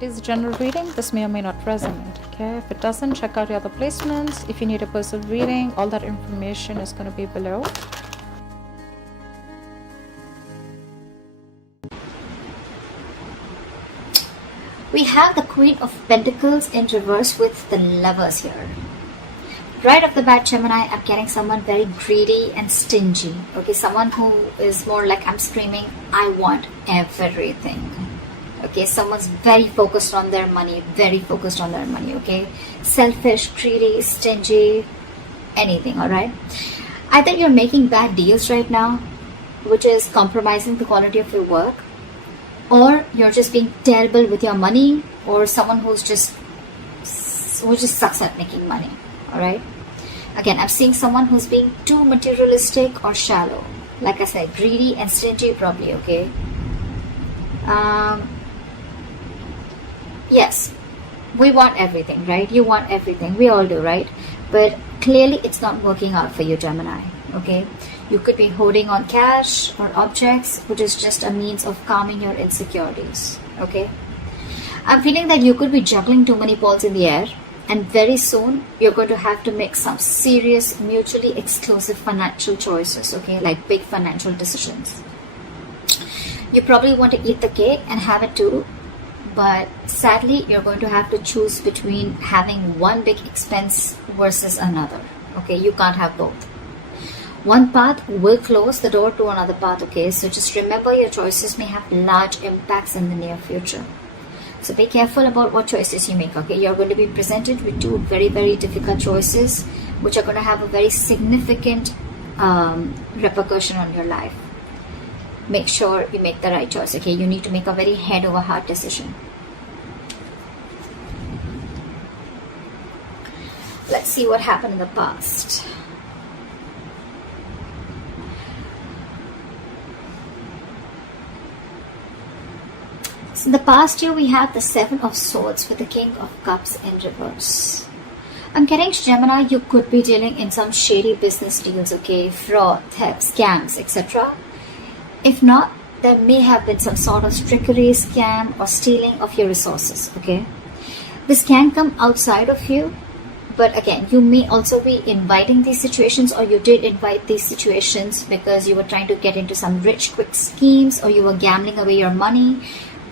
It is a general reading. This may or may not resonate. Okay, if it doesn't, check out your other placements. If you need a personal reading, all that information is going to be below. We have the Queen of Pentacles in reverse with the Lovers here. Right off the bat, Gemini, I'm getting someone very greedy and stingy. Okay, someone who is more like, I'm screaming, I want everything. Okay, someone's very focused on their money, okay? Selfish, greedy, stingy, anything, alright? Either you're making bad deals right now, which is compromising the quality of your work, or you're just being terrible with your money, or someone who just sucks at making money. Alright, again, I'm seeing someone who's being too materialistic or shallow. Like I said, greedy and stingy probably, okay? Yes, we want everything, right? You want everything, we all do, right? But clearly it's not working out for you, Gemini, okay? You could be holding on cash or objects, which is just a means of calming your insecurities, okay? I'm feeling that you could be juggling too many balls in the air, and very soon you're going to have to make some serious, mutually exclusive financial choices, okay? Like big financial decisions. You probably want to eat the cake and have it too, but sadly you're going to have to choose between having one big expense versus another, okay? You can't have both. One path will close the door to another path, okay? So just remember, your choices may have large impacts in the near future. So be careful about what choices you make, okay? You're going to be presented with two very, very difficult choices, which are going to have a very significant repercussion on your life. Make sure you make the right choice, okay? You need to make a very head over heart decision. Let's see what happened in the past. So in the past year, we have the Seven of Swords with the King of Cups in reverse. I'm getting, Gemini, you could be dealing in some shady business deals, okay? Fraud, theft, scams, etc. If not, there may have been some sort of trickery, scam, or stealing of your resources, okay? This can come outside of you, but again, you may also be inviting these situations, or you did invite these situations because you were trying to get into some rich, quick schemes, or you were gambling away your money,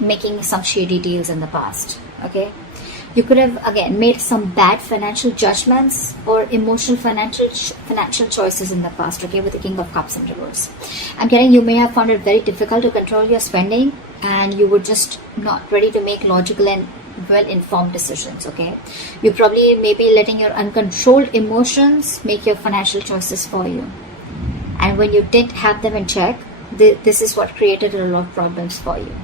making some shady deals in the past, okay? You could have, again, made some bad financial judgments or emotional financial choices in the past, okay, with the King of Cups in reverse. I'm getting, you may have found it very difficult to control your spending, and you were just not ready to make logical and well-informed decisions, okay? You probably may be letting your uncontrolled emotions make your financial choices for you. And when you didn't have them in check, this is what created a lot of problems for you.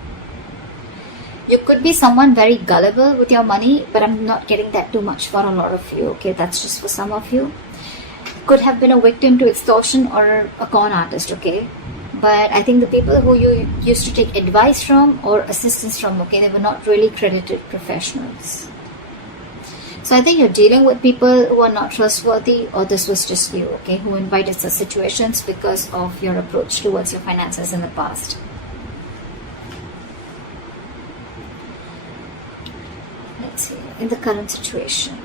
You could be someone very gullible with your money, but I'm not getting that too much for a lot of you, okay? That's just for some of you. Could have been a victim to extortion or a con artist, okay? But I think the people who you used to take advice from or assistance from, okay, they were not really credited professionals. So I think you're dealing with people who are not trustworthy, or this was just you, okay, who invited such situations because of your approach towards your finances in the past. In the current situation.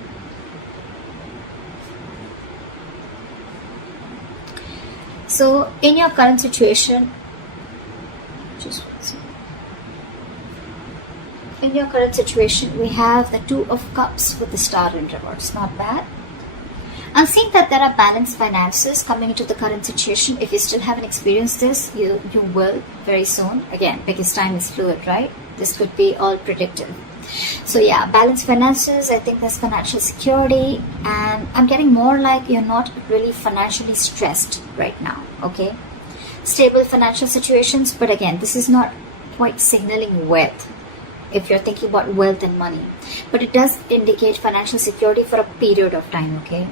So in your current situation, we have the Two of Cups with the Star in reverse. Not bad. I'm seeing that there are balanced finances coming into the current situation. If you still haven't experienced this, you will very soon. Again, because time is fluid, right? This could be all predictive. So yeah, balanced finances, I think there's financial security, and I'm getting more like you're not really financially stressed right now, okay? Stable financial situations, but again, this is not quite signaling wealth if you're thinking about wealth and money, but it does indicate financial security for a period of time, okay?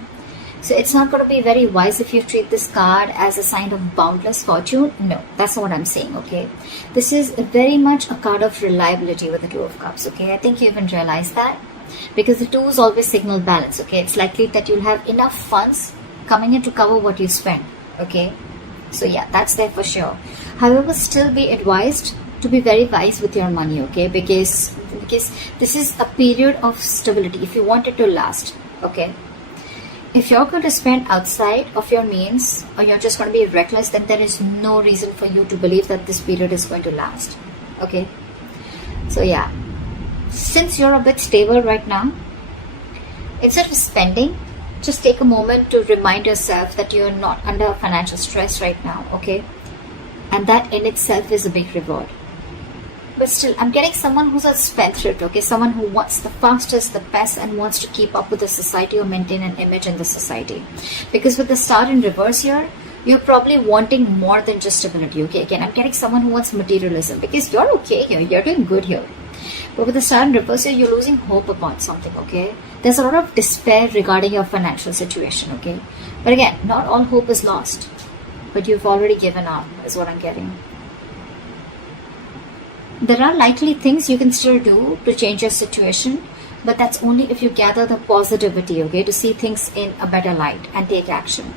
So it's not going to be very wise if you treat this card as a sign of boundless fortune. No, that's not what I'm saying, okay? This is very much a card of reliability with the Two of Cups, okay? I think you even realize that, because the twos always signal balance, okay? It's likely that you'll have enough funds coming in to cover what you spend, okay? So yeah, that's there for sure. However, still be advised to be very wise with your money, okay? Because this is a period of stability if you want it to last, okay? If you're going to spend outside of your means, or you're just going to be reckless, then there is no reason for you to believe that this period is going to last, okay? So yeah, since you're a bit stable right now, instead of spending, just take a moment to remind yourself that you're not under financial stress right now, okay? And that in itself is a big reward. But still, I'm getting someone who's a spendthrift, okay? Someone who wants the fastest, the best, and wants to keep up with the society or maintain an image in the society. Because with the star in reverse here, you're probably wanting more than just stability, okay? Again, I'm getting someone who wants materialism, because you're okay here, you're doing good here. But with the star in reverse here, you're losing hope about something, okay? There's a lot of despair regarding your financial situation, okay? But again, not all hope is lost. But you've already given up, is what I'm getting. There are likely things you can still do to change your situation, but that's only if you gather the positivity, okay, to see things in a better light and take action.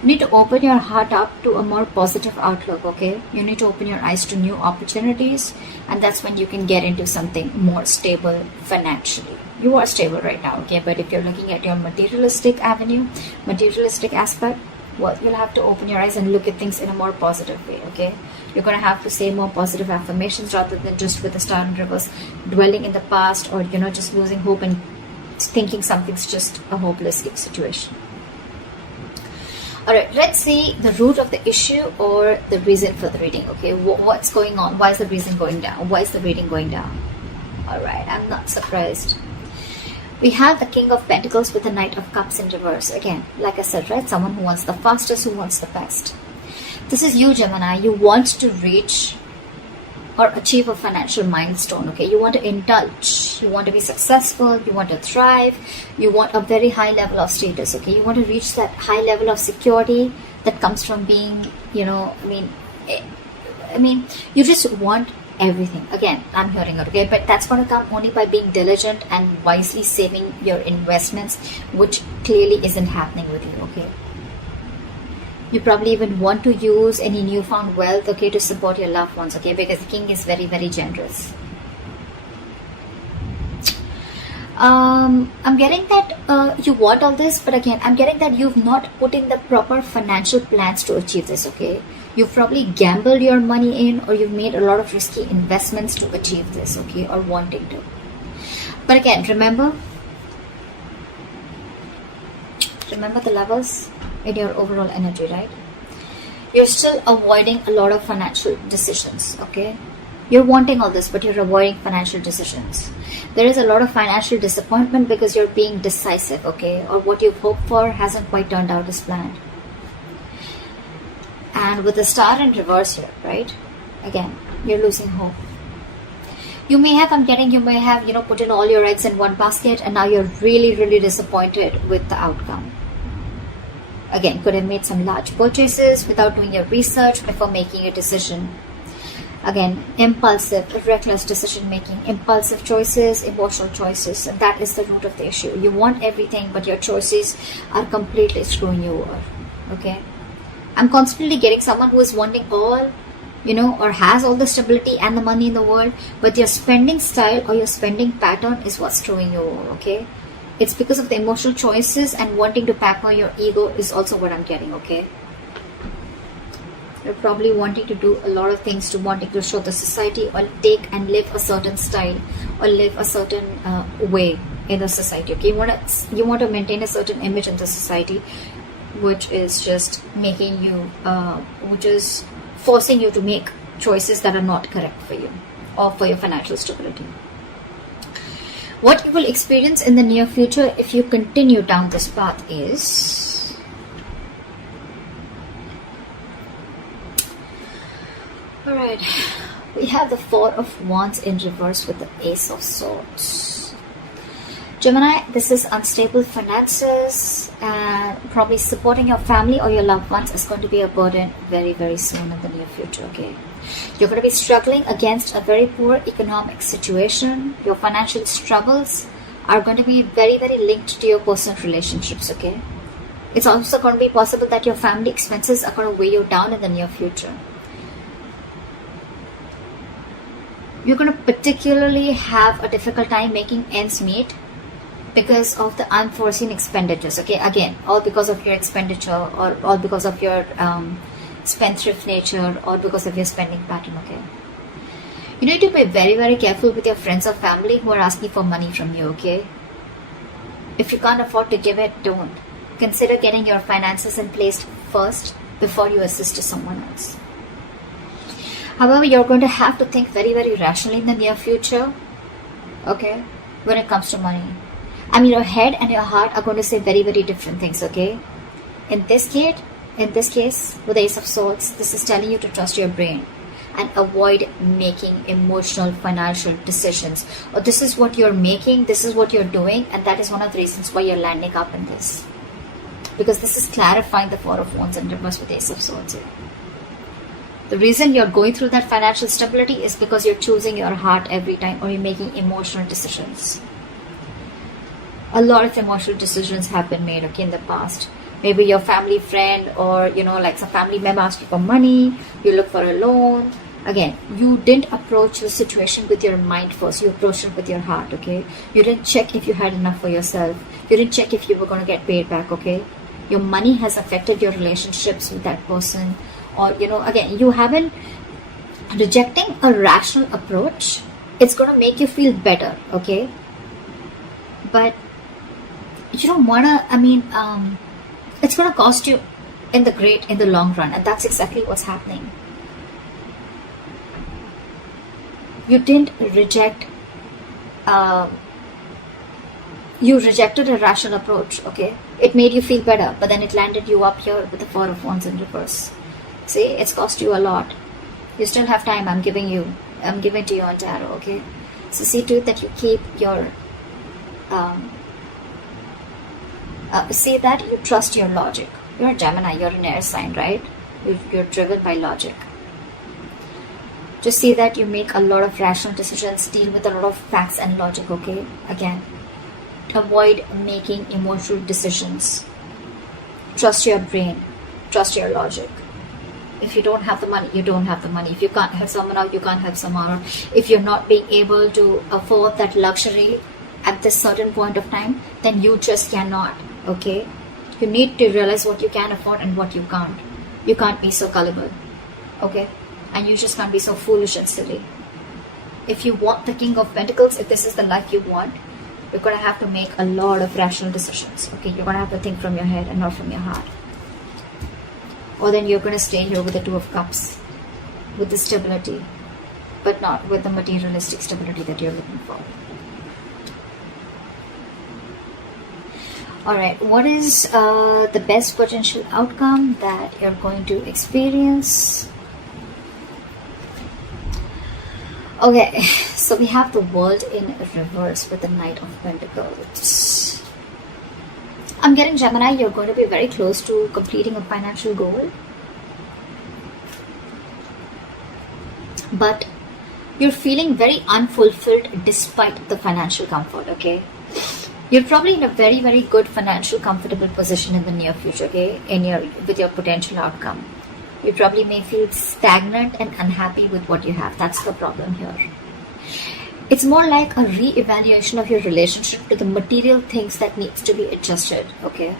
You need to open your heart up to a more positive outlook, okay? You need to open your eyes to new opportunities, and that's when you can get into something more stable financially. You are stable right now, okay? But if you're looking at your materialistic avenue, materialistic aspect, well, you'll have to open your eyes and look at things in a more positive way, okay? You're going to have to say more positive affirmations rather than just with the star in reverse dwelling in the past, or, just losing hope and thinking something's just a hopeless situation. Alright, let's see the root of the issue or the reason for the reading, okay? What's going on? Why is the reason going down? Why is the reading going down? Alright, I'm not surprised. We have the King of Pentacles with the Knight of Cups in reverse. Again, like I said, right? Someone who wants the fastest, who wants the best. This is you, Gemini. You want to reach or achieve a financial milestone, okay? You want to indulge. You want to be successful. You want to thrive. You want a very high level of status, okay? You want to reach that high level of security that comes from being, you just want everything. Again, I'm hearing it, okay? But that's going to come only by being diligent and wisely saving your investments, which clearly isn't happening with you, okay? You probably even want to use any newfound wealth, okay, to support your loved ones, okay? Because the king is very, very generous. I'm getting that you want all this, but again, I'm getting that you've not put in the proper financial plans to achieve this, okay? You've probably gambled your money in, or you've made a lot of risky investments to achieve this, okay, or wanting to. But again, remember the levels in your overall energy, right? You're still avoiding a lot of financial decisions, okay? You're wanting all this, but you're avoiding financial decisions. There is a lot of financial disappointment because you're being decisive, okay? Or what you've hoped for hasn't quite turned out as planned. And with the star in reverse here, right? Again, you're losing hope. You may have put in all your eggs in one basket, and now you're really, really disappointed with the outcome. Again, could have made some large purchases without doing your research before making a decision. Again, impulsive, reckless decision making, impulsive choices, emotional choices, and that is the root of the issue. You want everything, but your choices are completely screwing you over, okay? I'm constantly getting someone who is wanting all, or has all the stability and the money in the world, but your spending style or your spending pattern is what's screwing you over, okay? It's because of the emotional choices and wanting to pamper your ego is also what I'm getting, okay? You're probably wanting to do a lot of things, wanting to show the society or take and live a certain style or live a certain way in the society, okay? You want to maintain a certain image in the society, which is just making you, which is forcing you to make choices that are not correct for you or for your financial stability. What you will experience in the near future if you continue down this path is alright, we have the Four of Wands in reverse with the Ace of Swords. Gemini, this is unstable finances, and probably supporting your family or your loved ones is going to be a burden very, very soon in the near future, okay? You're going to be struggling against a very poor economic situation. Your financial struggles are going to be very, very linked to your personal relationships, okay? It's also going to be possible that your family expenses are going to weigh you down in the near future. You're going to particularly have a difficult time making ends meet because of the unforeseen expenditures, okay? Again, all because of your expenditure, or all because of your spendthrift nature, or because of your spending pattern, okay? You need to be very, very careful with your friends or family who are asking for money from you, okay? If you can't afford to give it, don't. Consider getting your finances in place first before you assist to someone else. However, you're going to have to think very, very rationally in the near future, okay, when it comes to money. I mean, your head and your heart are going to say very, very different things, okay? In this case, with the Ace of Swords, this is telling you to trust your brain and avoid making emotional financial decisions. Or this is what you're making, this is what you're doing, and that is one of the reasons why you're landing up in this. Because this is clarifying the Four of Wands in reverse with the Ace of Swords here. The reason you're going through that financial stability is because you're choosing your heart every time, or you're making emotional decisions. A lot of emotional decisions have been made, okay, in the past. Maybe your family friend, or like some family member asked you for money, you look for a loan. Again, you didn't approach the situation with your mind first, you approached it with your heart, okay? You didn't check if you had enough for yourself. You didn't check if you were going to get paid back, okay? Your money has affected your relationships with that person. Or, again, you haven't, rejecting a rational approach, it's going to make you feel better, okay? But you don't want to, it's going to cost you in the long run. And that's exactly what's happening. You didn't reject, you rejected a rational approach, okay? It made you feel better, but then it landed you up here with the Four of Wands in reverse. See, it's cost you a lot. You still have time. I'm giving to you on tarot, okay? So see to it that you keep your, see that you trust your logic. You're a Gemini, you're an air sign, right? You're driven by logic. Just see that you make a lot of rational decisions, deal with a lot of facts and logic, okay? Again, avoid making emotional decisions. Trust your brain, trust your logic. If you don't have the money, you don't have the money. If you can't help someone out, you can't help someone out. If you're not being able to afford that luxury at this certain point of time, then you just cannot, okay? You need to realize what you can afford and what you can't. You can't be so gullible, okay? And you just can't be so foolish and silly. If you want the King of Pentacles, if this is the life you want, you're going to have to make a lot of rational decisions, okay? You're going to have to think from your head and not from your heart. Or then you're going to stay here with the Two of Cups, with the stability, but not with the materialistic stability that you're looking for. Alright, what is the best potential outcome that you're going to experience? Okay, so we have the World in reverse with the Knight of Pentacles. I'm getting, Gemini, you're going to be very close to completing a financial goal. But you're feeling very unfulfilled despite the financial comfort, okay? You're probably in a very, very good financial comfortable position in the near future, okay? With your potential outcome. You probably may feel stagnant and unhappy with what you have. That's the problem here. It's more like a re-evaluation of your relationship to the material things that needs to be adjusted, okay?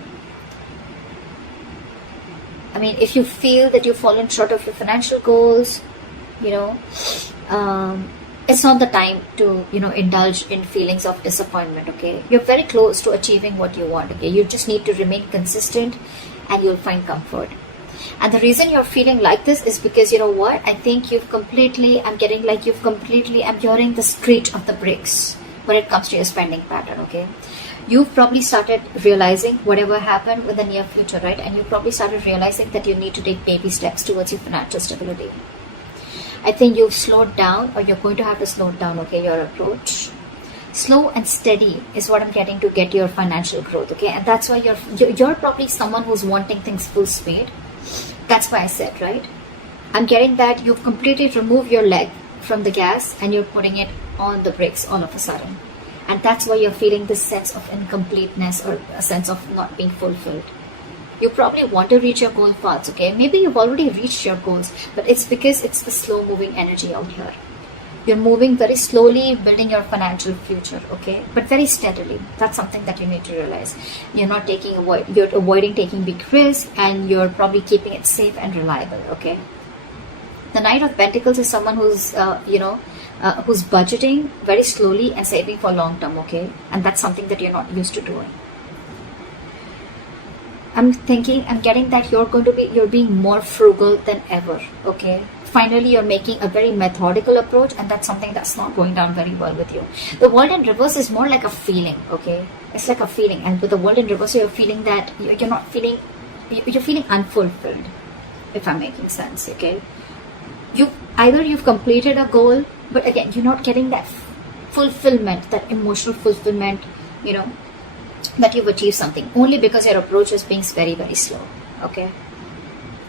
I mean, if you feel that you've fallen short of your financial goals, it's not the time to, indulge in feelings of disappointment, okay? You're very close to achieving what you want, okay? You just need to remain consistent and you'll find comfort. And the reason you're feeling like this is because, I think I'm hearing the screech of the bricks when it comes to your spending pattern, okay? You've probably started realizing whatever happened in the near future, right? And you probably started realizing that you need to take baby steps towards your financial stability. I think you've slowed down, or you're going to have to slow down, okay, your approach. Slow and steady is what I'm getting to get your financial growth, okay? And that's why you're probably someone who's wanting things full speed. That's why I said, right? I'm getting that you've completely removed your leg from the gas and you're putting it on the brakes all of a sudden. And that's why you're feeling this sense of incompleteness or a sense of not being fulfilled. You probably want to reach your goal paths, okay? Maybe you've already reached your goals, but it's because it's the slow moving energy out here. You're moving very slowly, building your financial future, okay? But very steadily. That's something that you need to realize. You're avoiding taking big risks, and you're probably keeping it safe and reliable, okay? The Knight of Pentacles is someone who's, who's budgeting very slowly and saving for long term, okay? And that's something that you're not used to doing. I'm getting that you're being more frugal than ever, okay? Finally, you're making a very methodical approach, and that's something that's not going down very well with you. The World in Reverse is more like a feeling, okay? It's like a feeling, and with the World in Reverse, you're feeling that you're feeling unfulfilled, if I'm making sense, okay? You've completed a goal, but again, you're not getting that fulfillment, that emotional fulfillment, that you've achieved something, only because your approach is being very, very slow, okay?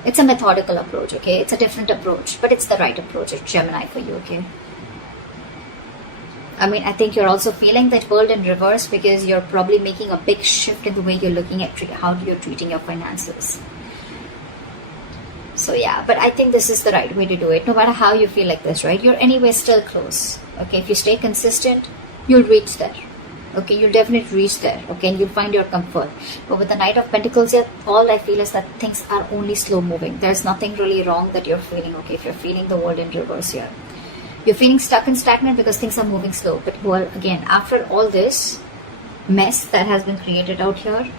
It's a methodical approach, okay? It's a different approach, but it's the right approach. It's Gemini for you, okay? I think you're also feeling that World in Reverse because you're probably making a big shift in the way you're looking at how you're treating your finances. So yeah, but I think this is the right way to do it. No matter how you feel like this, right? You're anyway still close, okay? If you stay consistent, you'll reach there. Okay, you'll definitely reach there, okay, and you'll find your comfort. But with the Knight of Pentacles here, all I feel is that things are only slow moving. There's nothing really wrong that you're feeling, okay, if you're feeling the World in Reverse here. You're feeling stuck and stagnant because things are moving slow. But well, again, after all this mess that has been created out here,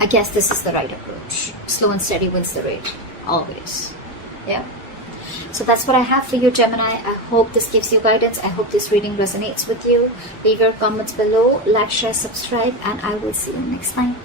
I guess this is the right approach. Slow and steady wins the race, always. Yeah. So that's what I have for you, Gemini. I hope this gives you guidance. I hope this reading resonates with you. Leave your comments below, like, share, subscribe, and I will see you next time.